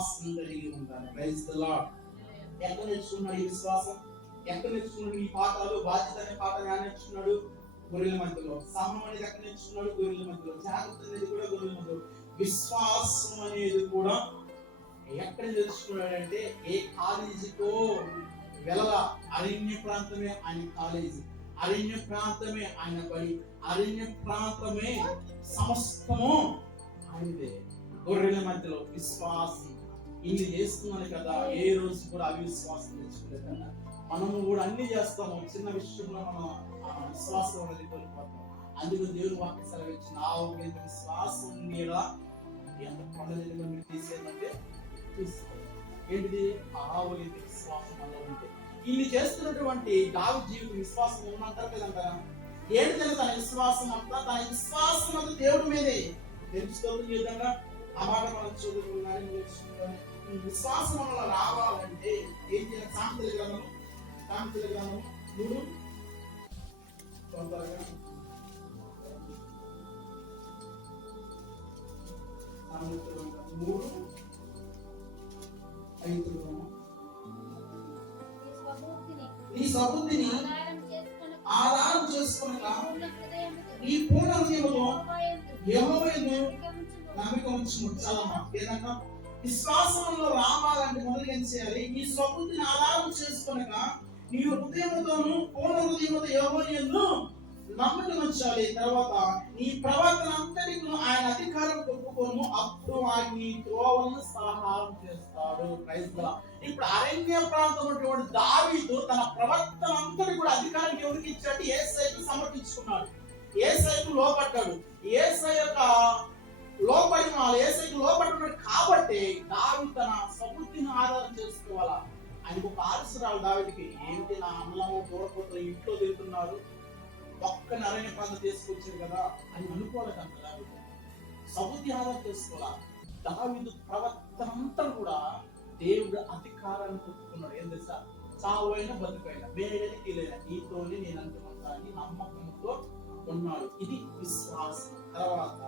విశ్వాసం కలిగి ఉండాలి. Praise the lord. ఎక్కడ నేర్చుకున్నాడు ఈ విశ్వాసం? ఎక్కడ నేర్చుకున్నాడు ఈ పాఠాలు? బాధ్యత అనే పాఠం ఎలా నేర్చుకున్నాడు? గొర్రెల మధ్యలో. సమం అనేది ఎక్కడ నేర్చుకున్నాడు? గొర్రెల మధ్యలో. జాగ్రత్త అనేది కూడా గొర్రెల మధ్యలో. విశ్వాసం అనేది కూడా ఎక్కడ నేర్చుకున్నాడంటే ఏ కాలేజీకో వెళ్ళల. అరణ్య ప్రాంతమే ఆయన కాలేజీ, అరణ్య ప్రాంతమే ఆయన బడి, అరణ్య ప్రాంతమే సమస్తము ఆయనదే. గొర్రెల మధ్యలో విశ్వాసం. ఇన్ని చేస్తున్నాను కదా, ఏ రోజు కూడా అవిశ్వాసం తెచ్చుకోలేదు కదా. మనము కూడా అన్ని చేస్తాము, చిన్న విషయంలో మనం విశ్వాసం అనేది కోల్పోతాం. అందుకు దేవుని వాక్య సెలవిచ్చిన ఆవు మీద విశ్వాసం ఉండేలా ఎంత కొండలు మీరు తీసేదంటే తీసుకోవాలి. ఏంటిది? ఆవు మీద విశ్వాసం మనలో ఉంటే. ఇన్ని చేస్తున్నటువంటి దావీదు జీవితం విశ్వాసం ఉన్నంటారు కదంటారా? ఏంటి తన విశ్వాసం అంతా? తన విశ్వాసం అంతా దేవుడి మీదే. తెలుసుకోవాలి విధంగా ఆ మాట మనం చదువుకున్నారని నేర్చుకున్నాను. ఈ విశ్వాసం వల్ల రావాలంటే ఏం చేయాలి? సామెతల గ్రంథం 3 తొందరగా 3:5 నీ సబుద్ధిని ఆధారం చేసుకొనగా నీ పూర్ణ హృదయముతో యెహోవా యందు నమ్మిక ఉంచుము. చాలమ్మా. ఏదన్నా విశ్వాసంలో రావాలంటే మొదలు ఏం చేయాలి? నీ స్వబుద్ధిని ఆధారం చేసుకొనగా నీ హృదయముతోను పూర్ణ హృదయముతో యెహోవా యందు నమ్మకం ఉంచాలి. తర్వాత నీ ప్రవర్తన అంతటికి ఆయన అధికారం ఒప్పుకోను, అప్పుడు ఆయన నీ త్రోవలను సహాయం చేస్తాడు. Praise the lord. ఇప్పుడు అరణ్య ప్రాంతంలో దావీదు తన ప్రవర్తన అంతటి కూడా అధికారం ఎవరికి ఇచ్చాడు? యేసయ్యకు సమర్పించుకున్నాడు. యేసయ్యకు లోపడ్డాడు. యేసయ్యకు లోపడున్నాడు కాబట్టి దావీదు తన స్వబుద్ధిని ఆధారం చేసుకోవాలా. ఆయనకు ఒక ఆలస్యరాలు దావీదుకి. ఏంటి నా అన్నము దూరపోతులు ఇంట్లో తిరుగుతున్నారు, ఒక్క అరణ్య ప్రాంతం తీసుకొచ్చారు కదా అని అనుకోలేదంట. దావీదు స్వబుద్ధి ఆధారం చేసుకోవాలా. దావీదు ప్రవర్తన అంతా కూడా దేవుడు అధికారాన్ని ఒప్పుకున్నాడు. ఏం తెలుసా? చావైనా బతుకైనా వేడికి లేదా నీతోనే నేను అంటున్నాను నమ్మకంతో ఉన్నాడు. ఇది విశ్వాసం. తర్వాత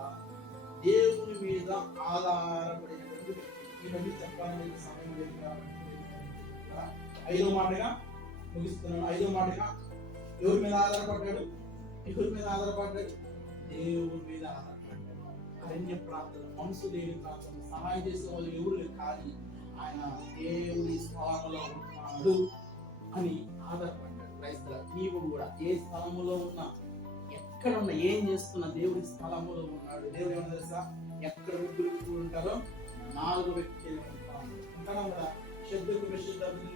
దేవుని మీద ఆధారపడినటువంటి వ్యక్తి. ఇవన్నీ చెప్పాలని సమయం లేదు కాబట్టి 5వ మాటగా ముగిస్తున్నాను. 5వ మాటగా ఎవరి మీద ఆధారపడ్డాడు? దేవుని మీద ఆధారపడ్డాడు. దేవుని మీద ఆధారపడ్డాడు. అరణ్య ప్రాంతం, మనసు లేని ప్రాంతం, సహాయం చేసే వాళ్ళు ఎవరు కానీ ఆయన దేవుని స్థలంలో ఉన్నాడు అని ఆధారపడ్డాడు. క్రైస్తవ నీవు కూడా ఏ స్థలములో ఉన్నా, ఎక్కడ ఉన్నా, ఏం చేస్తున్నా దేవుడి స్థలములో ఉన్నాడు. దేవుడు ఏమన్నా తెలుసా? ఎక్కడ ముగ్గురు ఉంటారో 4 వ్యక్తులు ఉంటాడు కదా. శబ్దకు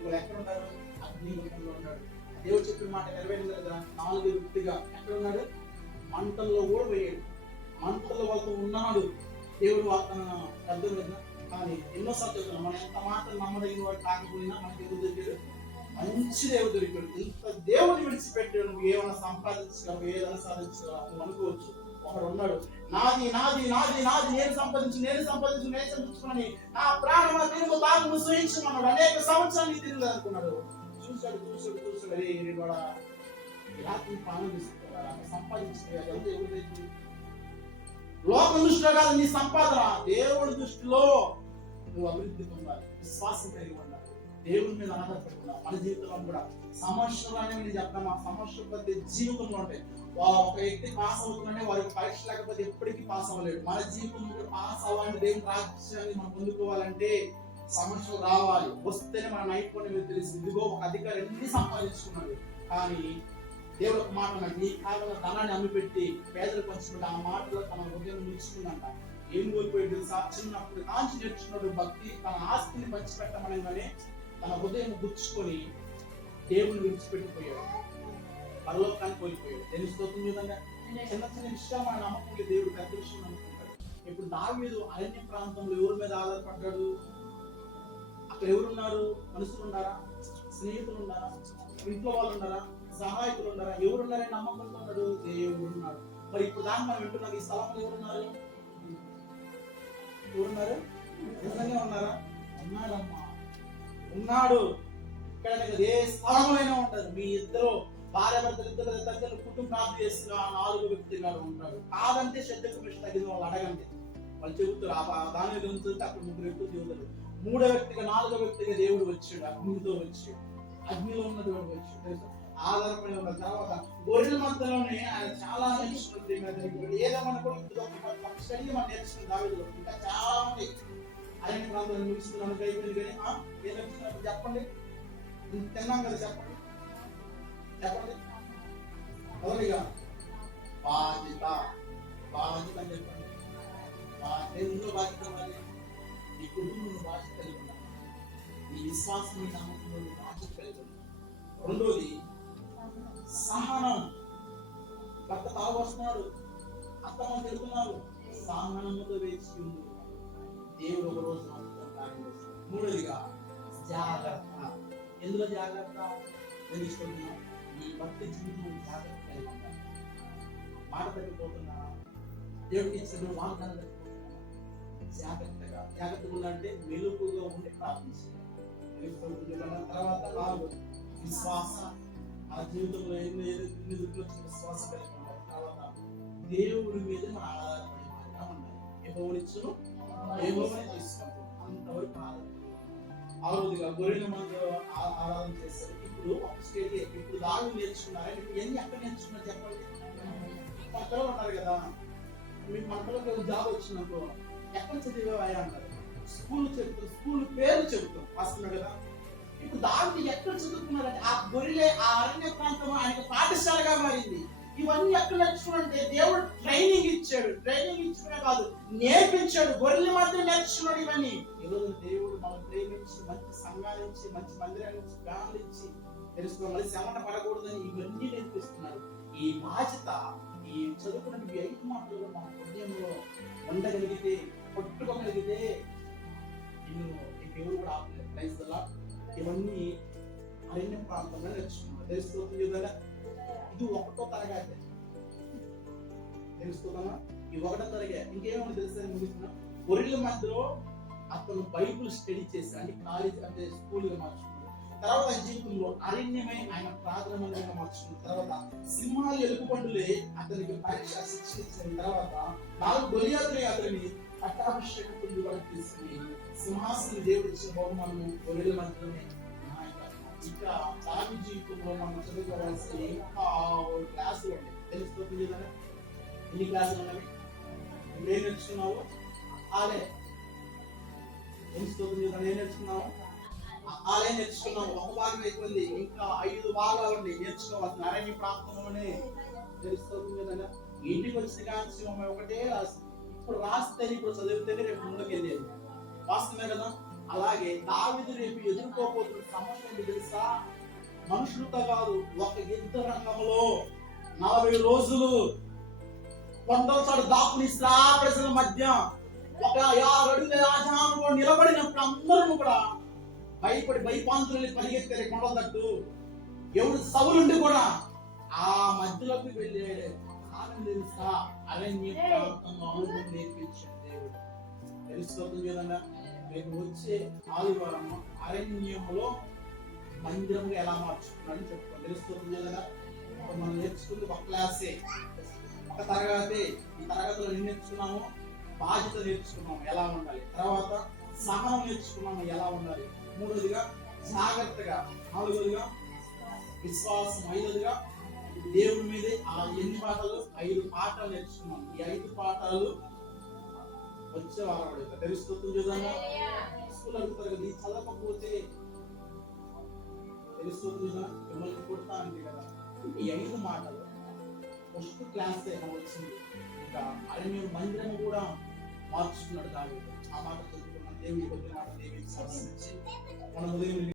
కూడా ఎక్కడ ఉన్నారు? అగ్నిగుండంలో ఉన్నాడు. దేవుడు చెప్పిన మాట నెరవేరింది కదా. 4 వ్యక్తిగా ఎక్కడ ఉన్నాడు? మంటల్లో కూడా పోయాడు. మంటల్లో వాళ్ళతో ఉన్నాడు. దేవుడు వాగ్దానం అర్థం కదా. కానీ ఎన్నోసార్లు చెప్తున్నాం, మనం ఎంత మాటలు నమ్మదగిన వాడు కాకపోయినా మనకి ఎవరు దొరికాడు? మంచి దేవుడు దొరికాడు. ఇంత దేవుని విడిచిపెట్టాడు. నువ్వు ఏమైనా సంపాదించగలవు, ఏదైనా సాధించగలవు నువ్వు అనుకోవచ్చు. ఒకడు ఉన్నాడు, నాది నాది నాది నాది నేను సంపాదించుకున్నాను, నా ప్రాణం తిరుగు తాను సహించమన్నాడు. అనేక సంవత్సరాలు తిరిగి అనుకున్నాడు. చూశాడు అదే కూడా రాత్రి ప్రాణం తీసుకున్నాడు. సంపాదించుకున్నాడు. లోక దృష్టిలో కాదు నీ సంపాదన, దేవుడి దృష్టిలో నువ్వు అభివృద్ధి పొందాలి. విశ్వాసం కలిగి ఉండాలి. దేవుని మీద ఆధారపడుతున్నావు. మన జీవితంలో కూడా సమస్యలు అనేవి నేను చెప్తాను. ఆ సమస్యలు ప్రతి జీవితంలో ఉంటాయి. ఒక వ్యక్తి పాస్ అవుతుందంటే వారికి పరీక్ష లేకపోతే ఎప్పటికీ పాస్ అవ్వలేడు. మన జీవితంలో పాస్ అవ్వాలంటే దేవుని రాజ్యాన్ని మనం పొందుకోవాలంటే సమస్యలు రావాలి. వస్తేనే మన నైపుణ్యం తెలిసి ఇదిగో ఒక అధికారి ఎన్ని సంపాదించుకున్నాడు. కానీ దేవుడు ఒక మాట అన్నాడు, నీ కాలంలో ధనాన్ని అమ్మిపెట్టి పేదలు పంచుకుంటే ఆ మాటలో తన హృదయం నిలుచుకుందంట. ఏం కోల్పోయాడు తెలుసా? చిన్నప్పుడు కాంచి నేర్చుకున్నాడు భక్తి. తన ఆస్తిని పంచిపెట్టమనగానే తన హృదయం గుచ్చుకొని దేవుని విడిచిపెట్టిపోయాడు. పరలోకాన్ని కోల్పోయాడు. తెలుసుకోతుంది విధంగా చిన్న చిన్న విషయం మన నమ్మకం దేవుడు పెద్ద విషయం నమ్ముకుంటాడు. ఇప్పుడు దావీదు అరణ్య ప్రాంతంలో ఎవరి మీద ఆధారపడ్డాడు? అక్కడ ఎవరున్నారు? మనుషులు ఉన్నారా? స్నేహితులు ఉన్నారా? ఇంట్లో వాళ్ళు ఉన్నారా? సహాయకులు ఉన్నారా? ఎవరున్నారని నమ్మకంతో ఉన్నాడు? దేవుడు ఉన్నాడు. మరి ఇప్పుడు దాన్ని మనం వింటున్నాం. ఈ స్థలంలో ఎవరున్నారు? నిజంగా ఉన్నారా? ఉన్నాడమ్మా, ఉన్నాడు. ఇక్కడ ఏ స్థలంలోనే ఉంటారు. మీ ఇద్దరు భార్య భర్తలు ఇద్దరు దగ్గర కుటుంబ ప్రాప్తి చేస్తున్న 4 వ్యక్తులు ఉంటారు. కాదంటే శ్రద్ధకు మిషన్ తగిన వాళ్ళు అడగండి, వాళ్ళు చెబుతారు. దాని గురించి అక్కడ 3 వ్యక్తులు చెబుతారు. మూడో వ్యక్తిగా నాలుగో వ్యక్తిగా దేవుడు వచ్చాడు, అగ్నితో వచ్చాడు, అగ్నిలో ఉన్నటువంటి వచ్చాడు తెలుసా, ఆధారపడి ఉన్న తర్వాత గొర్రెల మధ్యలోనే ఆయన చాలా నేర్చుకుంటుంది. ఏదేమనుకో స్టడీ మనం నేర్చుకున్న దావీదులో ఇంకా చాలా మంది ఆయన ప్రాంతాలను ముగిస్తున్నాను అయిపోయింది. కానీ ఏం నేర్చుకున్నప్పుడు చెప్పండి, తిన్నాం కదా, చెప్పండి చెప్పండి. మొదటిగా బాధ్యత, బాధ్యత అని చెప్పండి. ఎందులో బాధ్యత ఉండాలి? నీ కుటుంబంలో బాధ్యత కలిగి ఉండాలి, నీ విశ్వాసం నమ్మకంలో బాధ్యత కలిగి ఉండాలి. రెండోది సహనం. భర్త తాగొస్తున్నాడు, అత్తమ్మ తిరుగుతున్నారు, సహనంతో వేచి ఉంది, దేవుడు ఒక రోజు మూడోదిగా జాగ్రత్త. ఎందులో జాగ్రత్త తెలుసుకుంటున్నా? ఈ భక్తి జీవితం జాగ్రత్త కలిగి ఉండాలి. మాట తగ్గిపోతున్నా, దేవుడికి ఇచ్చిన వాగ్దానం జాగ్రత్తగా ఉండాలంటే మెలుగుగా ఉండి ప్రార్థించాలి. తర్వాత నాలుగు విశ్వాసం. మన జీవితంలో ఎన్ని విశ్వాసం కలిగి ఉండాలి. తర్వాత దేవుడి మీద మనం ఆధారపడి ఉండాలి. ఎవరిచ్చును ఏమోనే తీసుకుంటాం, అంతవరకు ఆధారపడి. ఆరోజుగా గొర్రెల మందు ఆరాధన చేస్తారు. ఇప్పుడు ఒక స్టేజ్, ఇప్పుడు దాగు నేర్చుకున్నారు. ఇప్పుడు ఎన్ని ఎక్కడ నేర్చుకున్నారు చెప్పండి. మన పిల్లలు ఉన్నారు కదా, మీకు మన పిల్లలకు జాబ్ వచ్చినప్పుడు ఎక్కడ చదివేవాయా అంటారు, స్కూల్ చెబుతాం, స్కూల్ పేర్లు చెబుతాం, వస్తున్నారు కదా. ఇప్పుడు దాన్ని ఎక్కడ చదువుకున్నారంటే ఆ గొర్రెలే ఆ అరణ్య ప్రాంతం ఆయనకు పాఠశాలగా మారింది. ఇవన్నీ ఎక్కడ నేర్చుకున్నాడంటే దేవుడు ట్రైనింగ్ ఇచ్చాడు. ట్రైనింగ్ ఇచ్చడమే కాదు, నేర్పించాడు. గొర్రెల మధ్య నేర్చుకున్నాడు ఇవన్నీ. ఈరోజు దేవుడు మనం ప్రేమించి మంచి సంఘాలు ఇచ్చి, మంచి మందిరాలు ఇచ్చి, ప్రేమలు ఇచ్చి తెలుసుకోవాలి, మళ్ళీ శ్రమట పడకూడదని ఇవన్నీ నేర్పిస్తున్నాడు. ఈ బాధ్యత, ఈ చదువుకున్న ఈ 5 మాటలు మన హృదయంలో ఉండగలిగితే, పట్టుకోగలిగితే ఇంకెవరు కూడా ఆపలేదు. Praise the lord. ఇవన్నీ అరణ్య ప్రాంతంలో నేర్చుకున్నాడు. తెలుసుకోతుంది కదా, ఇది 1వ తరగతి తెలుసుకుందామా? ఈ 1వ తరగతి ఇంకేమో తెలుసు ముగిస్తున్నా. గొర్రెల మధ్యలో అతను బైబుల్ స్టడీ చేశాడు, అంటే కాలేజ్ అంటే స్కూల్ గా మార్చుకున్నాడు. తర్వాత జీవితంలో అరణ్యమై ఆయన ప్రార్థన మందిరంగా మార్చుకున్న తర్వాత సింహాలు ఎలుగుబండులే అతనికి పరీక్ష శిక్షణ ఇచ్చిన తర్వాత 4 గొలియాతులే అతని పట్టాభిషేకం పొంది వరకు తీసుకుని సింహాసనం దేవుడు ఇచ్చిన బహుమానం గొర్రెల మధ్యలోనే. ఇంకా దాని జీవితంలో మనం చదువుకోవాల్సిన ఇంకా 6 క్లాసులు ఉంటాయి. తెలుసుకోవచ్చు కదా, ఎన్ని క్లాసులు ఉన్నవి? ఇప్పుడు ఏం నేర్చుకున్నావు? ఆలే తెలుసుకోవచ్చు కదా, ఏం నేర్చుకున్నావు? ఆలే నేర్చుకున్నావు. ఒక భాగం అయిపోయింది, ఇంకా 5 భాగాలు ఉన్నాయి నేర్చుకోవాల్సిన అరణ్య ప్రాంతంలోనే. తెలుసుకోవచ్చు కదా. ఇంటికి వచ్చిన కానీ ఒకటే రాసింది. ఇప్పుడు రాస్తే ఇప్పుడు చదివితేనే రేపు ముందుకు వెళ్ళేది. వాస్తవమే కదా. అలాగే దావీదు రేపు ఎదుర్కోబోతున్న సమస్య ఏంటి తెలుసా? మనుషులతో కాదు, ఒక యుద్ధ రంగంలో 40 రోజులు కొండలతో దాక్కుని ప్రజల మధ్య ఒక 50 అడుగుల రాజాను నిలబడినప్పుడు అందరూ కూడా భయపడి భయపాంతులని పరిగెత్తారు కొండల తట్టు. ఎవడు సవులుండి కూడా ఆ మధ్యలోకి వెళ్ళాడు. కారణం తెలుసా? అరణ్య ప్రాంతంలో అనుభవం నేర్పించాడు దేవుడు. తెలుసుకోవచ్చు కదండి. రేపు వచ్చే ఆదివారం అరణ్యంలో మందిరంగా ఎలా మార్చుకున్నాడని చెప్పుకోండి. తెలుసుకోవచ్చు కదా. మనం నేర్చుకుంది ఒక క్లాసే, ఒక తరగతి. ఈ తరగతిలో ఏం నేర్చుకున్నాము? బాధ్యత నేర్చుకున్నాము, ఎలా ఉండాలి. తర్వాత సహనం నేర్చుకున్నాము, ఎలా ఉండాలి. మూడోదిగా జాగ్రత్తగా. నాలుగోదిగా విశ్వాసం. ఐదోదిగా దేవుడి మీదే. ఆ ఎన్ని పాఠాలు? 5 పాఠాలు నేర్చుకున్నాం. ఈ 5 పాఠాలు వచ్చే వారం అడుగుతా. తెలుస్తుంది చూద్దామా? స్కూల్ అడుగుతారు కదా, చదవకపోతే తెలుస్తుంది చూద్దాం, మిమ్మల్ని కొడతా అంటే కదా. ఈ 5 మాటలు ఫస్ట్ క్లాస్ వచ్చింది. ఇంకా అరణ్య మందిరం కూడా మార్చుకున్నాడు దావీదు. ఆ మాట చదువుకున్నాం. దేవుడి కొద్ది మాట దేవుడికి సంబంధించి మన ఉదయం